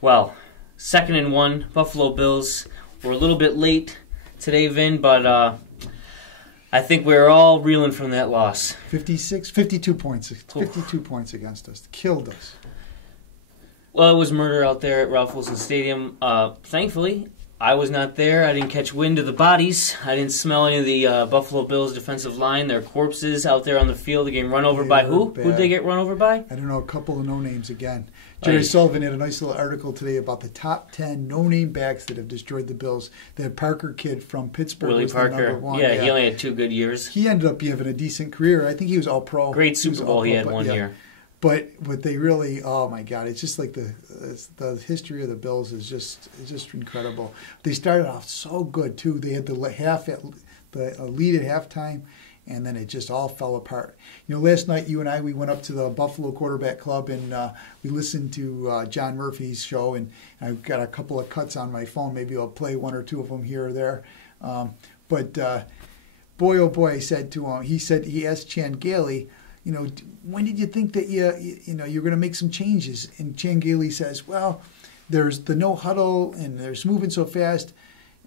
Well, 2nd and 1, Buffalo Bills. We're a little bit late today, Vin, but I think we're all reeling from that loss. 52 points. 52 points against us. Killed us. Well, it was murder out there at Ralph Wilson Stadium. Thankfully, I was not there. I didn't catch wind of the bodies. I didn't smell any of the Buffalo Bills defensive line, their corpses out there on the field. They getting run over by who? Bad. Who'd they get run over by? I don't know, a couple of no-names again. Jerry Sullivan had a nice little article today about the top 10 no-name backs that have destroyed the Bills. That Parker kid from Pittsburgh Willie was Parker. the number one. Yeah, he only had 2 good years. He ended up having a decent career. I think he was all-pro. Great Super Bowl he had one year. But they really, oh my God, it's just like the history of the Bills is just incredible. They started off so good too. They had the lead at halftime, and then it just all fell apart. You know, last night you and I, we went up to the Buffalo Quarterback Club and we listened to John Murphy's show, and I've got a couple of cuts on my phone. Maybe I'll play 1 or 2 of them here or there. But boy, oh boy, I said to him, he asked Chan Gailey, you know, when did you think that you're going to make some changes? And Chan Gailey says, well, there's the no huddle and there's moving so fast,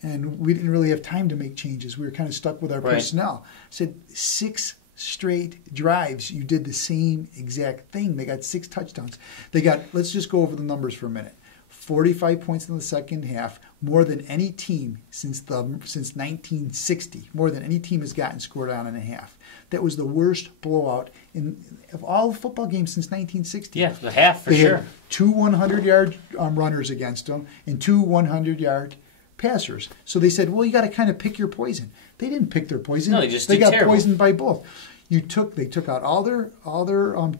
and we didn't really have time to make changes. We were kind of stuck with our personnel. I said 6 straight drives, you did the same exact thing. They got 6 touchdowns. They got, let's just go over the numbers for a minute. 45 points in the second half, more than any team since 1960. More than any team has gotten scored on in a half. That was the worst blowout of all football games since 1960. Yeah, the half for sure. They had 2 100-yard runners against them and 2 100-yard passers. So they said, well, you got to kind of pick your poison. They didn't pick their poison. No, they got terrible. Poisoned by both. They took out all their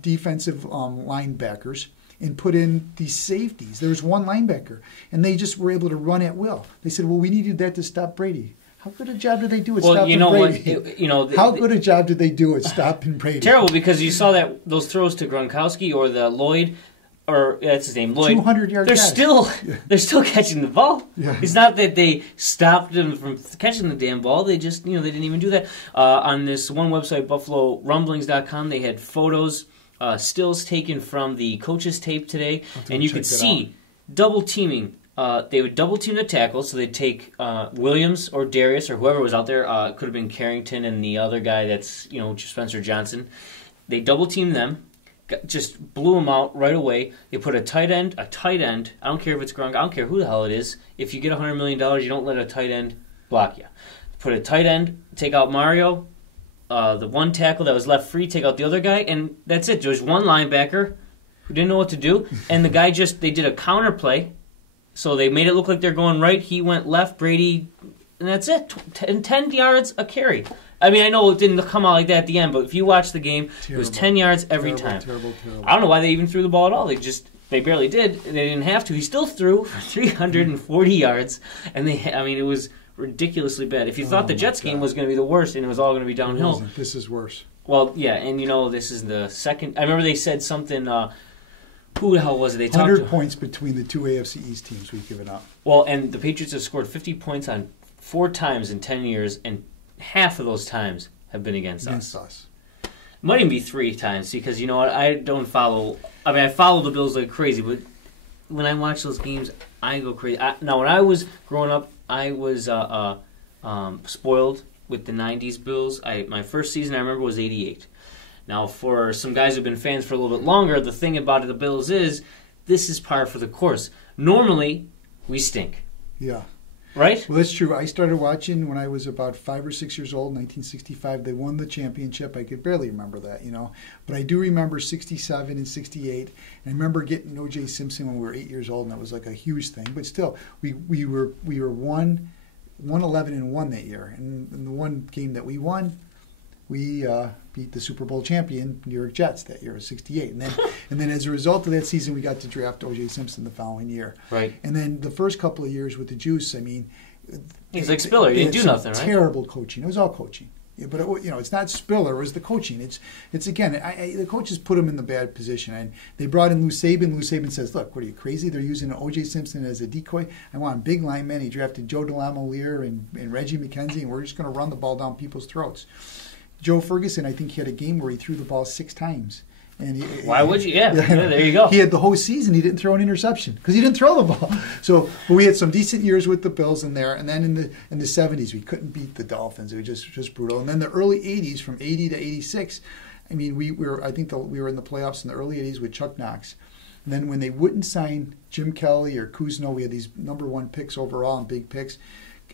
defensive linebackers and put in these safeties. There was 1 linebacker, and they just were able to run at will. They said, well, we needed that to stop Brady. How good a job did they do at stopping Brady? How good a job did they do at stopping Brady? Terrible, because you saw that those throws to Gronkowski or the Lloyd, or that's his name, Lloyd. 200-yard They're guys. still catching the ball. Yeah. It's not that they stopped them from catching the damn ball. They just they didn't even do that. On this one website, BuffaloRumblings.com, they had photos, stills taken from the coach's tape today, and you could see double teaming. They would double team the tackle, so they'd take Williams or Darius or whoever was out there. Could have been Carrington and the other guy that's Spencer Johnson. They double teamed them, just blew them out right away. They put a tight end. I don't care if it's Gronk. I don't care who the hell it is. If you get $100 million, you don't let a tight end block you. Put a tight end, take out Mario. The 1 tackle that was left free, take out the other guy, and that's it. There was 1 linebacker who didn't know what to do, and the guy they did a counter play. So they made it look like they're going right. He went left, Brady, and that's it. 10 yards a carry. I mean, I know it didn't come out like that at the end, but if you watch the game, it was 10 yards every time. Terrible. I don't know why they even threw the ball at all. They barely did. They didn't have to. He still threw for 340 yards, and it was ridiculously bad. If you thought the Jets game was going to be the worst and it was all going to be downhill. This is worse. Well, yeah, and this is the second. I remember they said something. Who the hell was it? They 100 points between the 2 AFC East teams we've given up. Well, and the Patriots have scored 50 points on 4 times in 10 years, and half of those times have been against us. It might even be 3 times, because you know what? I don't follow. I mean, I follow the Bills like crazy, but when I watch those games, I go crazy. Now, when I was growing up, I was spoiled with the 90s Bills. My first season, I remember, was 88. Now, for some guys who've been fans for a little bit longer, the thing about the Bills is this is par for the course. Normally, we stink. Yeah. Right? Well, that's true. I started watching when I was about 5 or 6 years old, 1965. They won the championship. I could barely remember that, But I do remember 67 and 68. And I remember getting O.J. Simpson when we were 8 years old, and that was like a huge thing. But still, we were 111-1 that year. And in the one game that we won, we beat the Super Bowl champion New York Jets that year, 68. And then as a result of that season, we got to draft O.J. Simpson the following year. Right. And then the first couple of years with the Juice, I mean, he's like Spiller. He didn't do nothing, right? Terrible coaching. It was all coaching. Yeah, but it's not Spiller. It was the coaching. It's again, the coaches put him in the bad position. And they brought in Lou Saban. Lou Saban says, "Look, what are you, crazy? They're using O.J. Simpson as a decoy. I want big linemen." He drafted Joe DeLamielleure and Reggie McKenzie, and we're just going to run the ball down people's throats. Joe Ferguson, I think he had a game where he threw the ball 6 times. And why would you? Yeah, there you go. He had the whole season. He didn't throw an interception because he didn't throw the ball. So we had some decent years with the Bills in there, and then in the 70s we couldn't beat the Dolphins. It was just brutal. And then the early 80s, from 80 to 86, I mean, we were in the playoffs in the early 80s with Chuck Knox. And then when they wouldn't sign Jim Kelly or Kuzno, we had these #1 picks overall and big picks.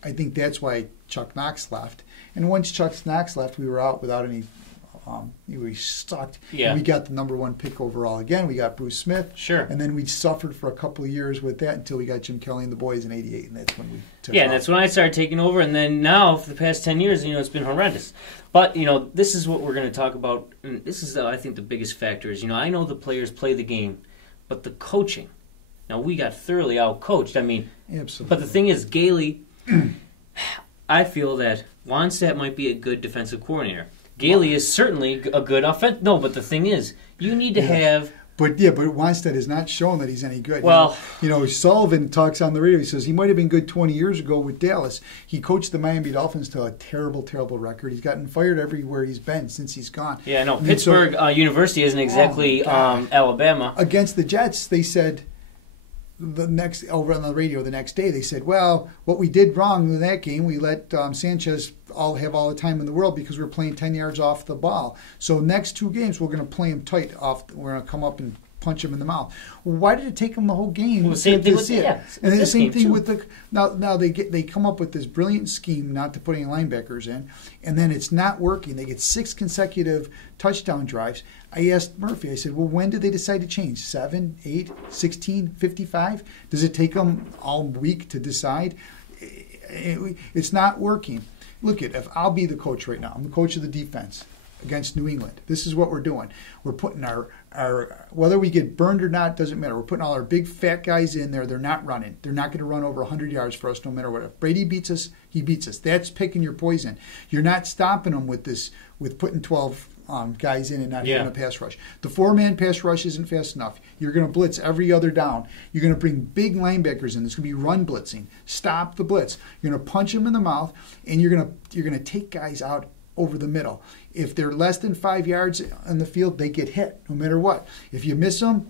I think that's why Chuck Knox left. And once Chuck Knox left, we were out without any. We sucked. Yeah. And we got the #1 pick overall again. We got Bruce Smith. Sure. And then we suffered for a couple of years with that until we got Jim Kelly and the boys in '88, and that's when we took off. And that's when I started taking over. And then now, for the past 10 years, it's been horrendous. But, this is what we're going to talk about. And this is, I think, the biggest factor is, I know the players play the game, but the coaching. Now, we got thoroughly out-coached. I mean, absolutely. But the thing is, Gailey, I feel that Wannstedt might be a good defensive coordinator. Gailey is certainly a good offense. No, but the thing is, you need to have... But Wannstedt has not shown that he's any good. Well, Sullivan talks on the radio. He says he might have been good 20 years ago with Dallas. He coached the Miami Dolphins to a terrible, terrible record. He's gotten fired everywhere he's been since he's gone. Yeah, no, Pittsburgh University isn't exactly Alabama. Against the Jets, they said over on the radio the next day, they said, well, what we did wrong in that game, we let Sanchez have all the time in the world because we're playing 10 yards off the ball. So next 2 games, we're going to play him tight off. We're going to come up and punch him in the mouth. Well, why did it take him the whole game? Well, the same thing with and the same thing with the now they come up with this brilliant scheme not to put any linebackers in, and then it's not working. They get 6 consecutive touchdown drives. I asked Murphy, I said, well, when did they decide to change? 7, 8, 16, 55? Does it take them all week to decide? It's not working. Look, if I'll be the coach right now, I'm the coach of the defense against New England. This is what we're doing. We're putting our whether we get burned or not, doesn't matter. We're putting all our big fat guys in there. They're not running. They're not going to run over 100 yards for us no matter what. If Brady beats us, he beats us. That's picking your poison. You're not stopping them with putting 12 guys in and not having a pass rush. The 4-man pass rush isn't fast enough. You're going to blitz every other down. You're going to bring big linebackers in. There's going to be run blitzing. Stop the blitz. You're going to punch them in the mouth, and you're going to take guys out over the middle. If they're less than 5 yards on the field, they get hit no matter what. If you miss them,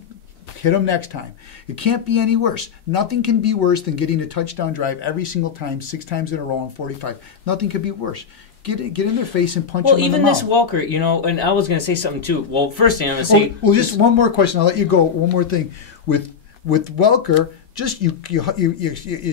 hit them next time. It can't be any worse. Nothing can be worse than getting a touchdown drive every single time, 6 times in a row on 45. Nothing could be worse. Get in their face and punch them in the mouth. Well, even this Walker, and I was going to say something too. Well, first thing I'm going to say... Well, just one more question. I'll let you go. One more thing. With Welker, just you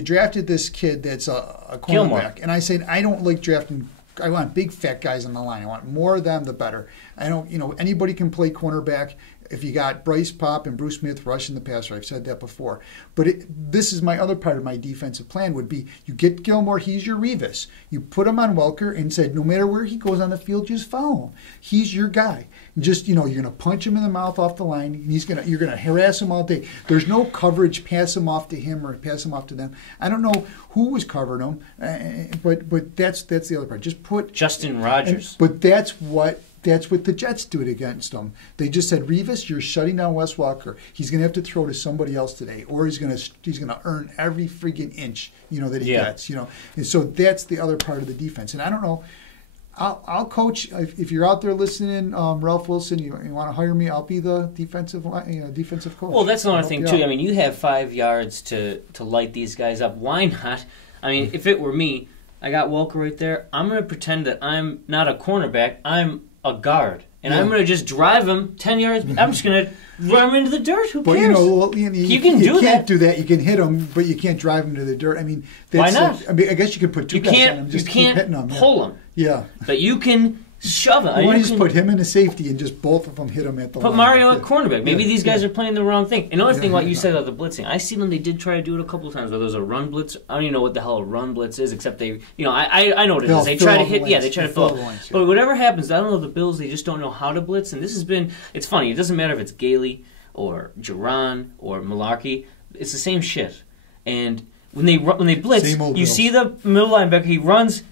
drafted this kid that's a cornerback. And I said, I don't like drafting... I want big fat guys on the line. I want more of them, the better. I don't, anybody can play cornerback if you got Bryce Pop and Bruce Smith rushing the passer. I've said that before. But this is my other part of my defensive plan would be you get Gilmore, he's your Revis. You put him on Welker and said no matter where he goes on the field, just follow him. He's your guy. Just, you're going to punch him in the mouth off the line. And you're going to harass him all day. There's no coverage, pass him off to him or pass him off to them. I don't know who was covering him, but that's the other part. Just put Justin Rogers. But that's what the Jets do it against them. They just said, Revis, you're shutting down Wes Walker. He's going to have to throw to somebody else today, or he's going to earn every freaking inch that he gets. And so that's the other part of the defense. And I don't know. I'll coach if you're out there listening, Ralph Wilson. You want to hire me? I'll be the defensive coach. Well, that's another thing too. I mean, you have 5 yards to light these guys up. Why not? I mean, if it were me, I got Welker right there. I'm going to pretend that I'm not a cornerback. I'm a guard, and I'm going to just drive him 10 yards. I'm just going to run him into the dirt. Who cares? You can't do that. You can hit him, but you can't drive him to the dirt. I mean, why not? I guess you could put 2 guys on him. Just keep hitting him. Pull him. Yeah. But you can shove him. Why don't you just put him in a safety and just both of them hit him at the line? Put Mario at cornerback. Maybe these guys are playing the wrong thing. Another thing, like you said about the blitzing, I see them. They did try to do it a couple of times. Where there's a run blitz. I don't even know what the hell a run blitz is, except they, I know what it is. They try to hit. They try to fill up. Yeah. But whatever happens, I don't know. The Bills, they just don't know how to blitz. And this has been. It's funny. It doesn't matter if it's Gailey or Duran or Malarkey. It's the same shit. And when they blitz, you see the middle linebacker. He runs.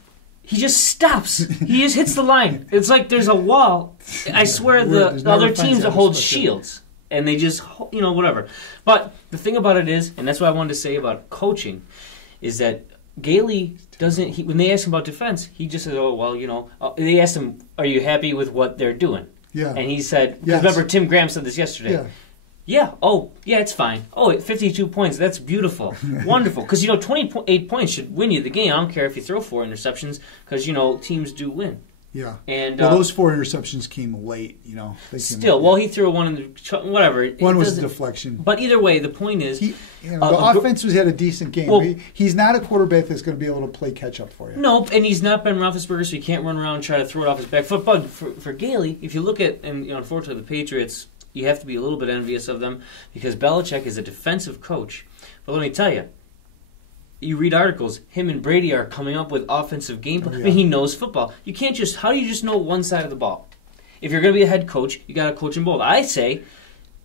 He just stops. He just hits the line. It's like there's a wall. I swear the other teams that hold shields. And they just, whatever. But the thing about it is, and that's what I wanted to say about coaching, is that Gailey doesn't, when they ask him about defense, he just says, they asked him, are you happy with what they're doing? Yeah. And he said, Yes. remember Tim Graham said this yesterday. Yeah. Yeah. Oh, yeah, it's fine. Oh, 52 points. That's beautiful. Wonderful. Because, 28 points should win you the game. I don't care if you throw 4 interceptions because, teams do win. Yeah. And those 4 interceptions came late, They came still, late. he threw one in the whatever. One was a deflection. But either way, the point is, the offense had a decent game. Well, he's not a quarterback that's going to be able to play catch up for you. No, and he's not Ben Roethlisberger, so he can't run around and try to throw it off his back foot. But for Gailey, if you look at, and unfortunately the Patriots, you have to be a little bit envious of them because Belichick is a defensive coach. But let me tell you, you read articles, him and Brady are coming up with offensive game plan. I mean, he knows football. You can't how do you just know one side of the ball? If you're going to be a head coach, you got to coach them both. I say,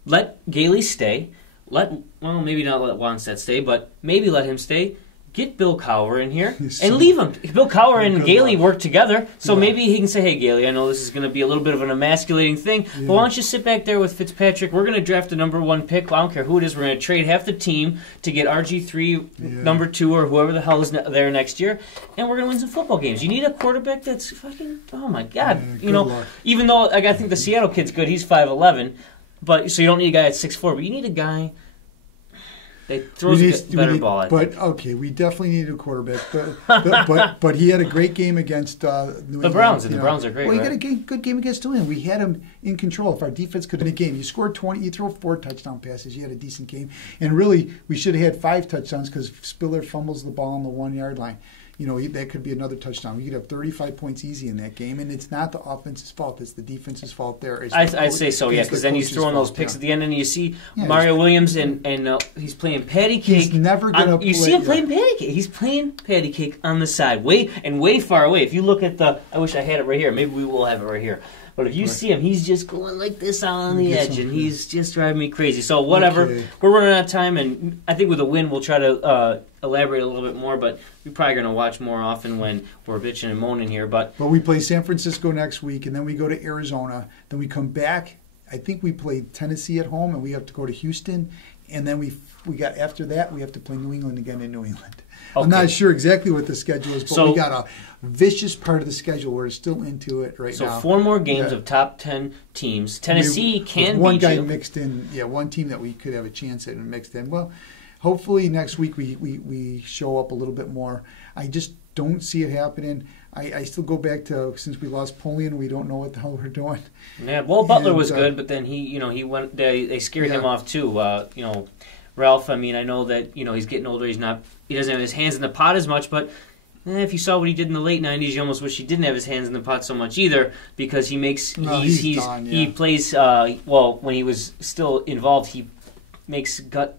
let Gailey stay. Maybe not let Wannstedt stay, but maybe let him stay. Get Bill Cowher in here and leave him. Bill Cowher and Gailey work together, so maybe he can say, hey, Gailey, I know this is going to be a little bit of an emasculating thing, but why don't you sit back there with Fitzpatrick? We're going to draft the number 1 pick. I don't care who it is. We're going to trade half the team to get RG3, number 2, or whoever the hell is there next year, and we're going to win some football games. You need a quarterback that's fucking, oh, my God. Luck. Even though I think the Seattle kid's good, he's 5'11", so you don't need a guy at 6'4", but you need a guy that throws a better ball. We definitely need a quarterback. But he had a great game against New England. The Browns, and the Browns are great. Well, he had a good game against New England. We had him in control. If our defense could win a game, you scored 20, you throw 4 touchdown passes. You had a decent game, and really, we should have had 5 touchdowns because Spiller fumbles the ball on the 1-yard line. That could be another touchdown. We could have 35 points easy in that game, and it's not the offense's fault. It's the defense's fault there. I'd say so, yeah, because then he's throwing those picks at the end, and you see Mario Williams, and he's playing patty cake. He's never going to play. You see him playing patty cake. He's playing patty cake on the side, way far away. If you look at I wish I had it right here. Maybe we will have it right here. But if you see him, he's just going like this out on the edge, and he's just driving me crazy. So whatever, we're running out of time, and I think with a win, we'll try to elaborate a little bit more, but we're probably going to watch more often when we're bitching and moaning here. But we play San Francisco next week, and then we go to Arizona. Then we come back. I think we play Tennessee at home, and we have to go to Houston. And then we got after that, we have to play New England again in New England. Okay. I'm not sure exactly what the schedule is, but we got a vicious part of the schedule. We're still into it right now. So 4 more games of top 10 teams. Tennessee can beat one guy mixed in. One team that we could have a chance at and mixed in. Well, hopefully next week we show up a little bit more. I just don't see it happening. I still go back to since we lost Polian, we don't know what the hell we're doing. Yeah, well, Butler was good, but then he went. They scared him off too. Ralph. I mean, I know that he's getting older. He doesn't have his hands in the pot as much, but if you saw what he did in the late '90s, you almost wish he didn't have his hands in the pot so much either, because he plays when he was still involved, he makes gut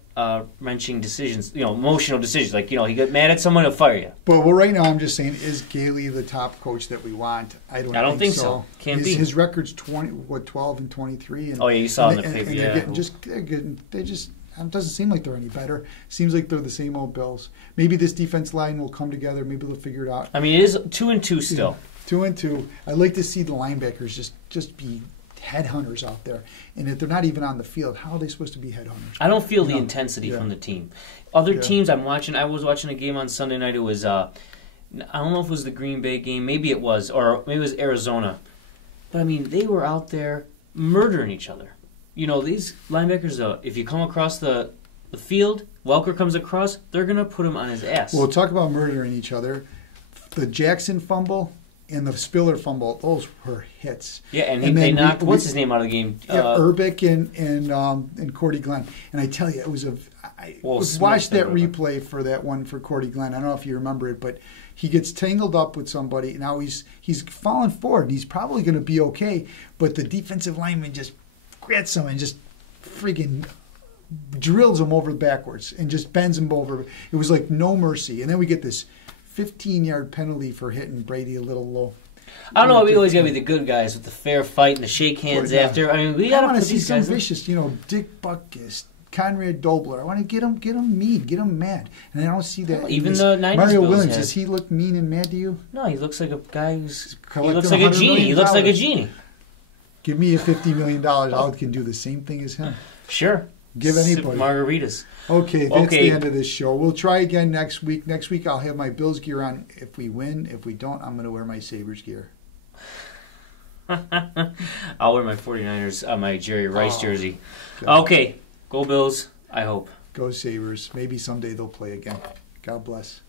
wrenching decisions, emotional decisions. Like, he got mad at someone, he'll fire you. But right now, I'm just saying, is Gailey the top coach that we want? I don't think so. Can't be. His record's 12 and 23. And, you saw in the paper. They're just. It doesn't seem like they're any better. Seems like they're the same old Bills. Maybe this defense line will come together. Maybe they'll figure it out. I mean, it is 2-2 still. 2-2. I'd like to see the linebackers just be headhunters out there. And if they're not even on the field, how are they supposed to be headhunters? I don't feel the intensity from the team. Other teams I'm watching, I was watching a game on Sunday night. It was, I don't know if it was the Green Bay game. Maybe it was. Or maybe it was Arizona. But, I mean, they were out there murdering each other. These linebackers, if you come across the field, Welker comes across, they're going to put him on his ass. Well, talk about murdering each other. The Jackson fumble and the Spiller fumble, those were hits. Yeah, and they knocked, what's his name out of the game? Urbic and Cordy Glenn. And I tell you, it was I watched that replay for that one for Cordy Glenn. I don't know if you remember it, but he gets tangled up with somebody. Now he's falling forward, and he's probably going to be okay, but the defensive lineman just grabs him and just freaking drills him over backwards and just bends him over. It was like no mercy. And then we get this 15-yard penalty for hitting Brady a little low. I don't know. We always got to be the good guys with the fair fight and the shake hands after. I mean, we got to put these guys. I want to see some vicious, Dick Butkus, Conrad Dobler. I want to get them mean, get them mad. And I don't see that. Well, even the 90s Mario Bills Williams, does he look mean and mad to you? No, he looks like a guy who's. He looks like a genie. He looks like a genie. Give me a $50 million. I can do the same thing as him. Sure. Give anybody. Margaritas. Okay, that's the end of this show. We'll try again next week. Next week I'll have my Bills gear on. If we win, if we don't, I'm going to wear my Sabres gear. I'll wear my 49ers, my Jerry Rice jersey. God. Okay, go Bills, I hope. Go Sabres. Maybe someday they'll play again. God bless.